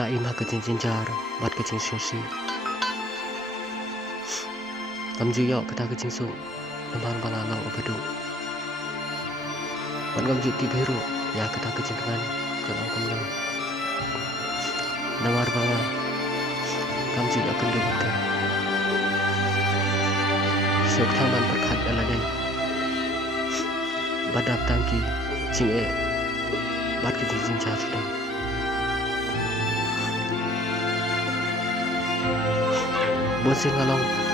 ta ima ke jin jar bat ke jing susi tam ju yo kata ke jing su namban balalong obedu ban gam ju ti beru ya kata ke jing kan ke long kamlang nawar banga kam ju akan dewata siok thaman perkhat alade badap tangki jing e bat ke jing jar sudah bosin ngalong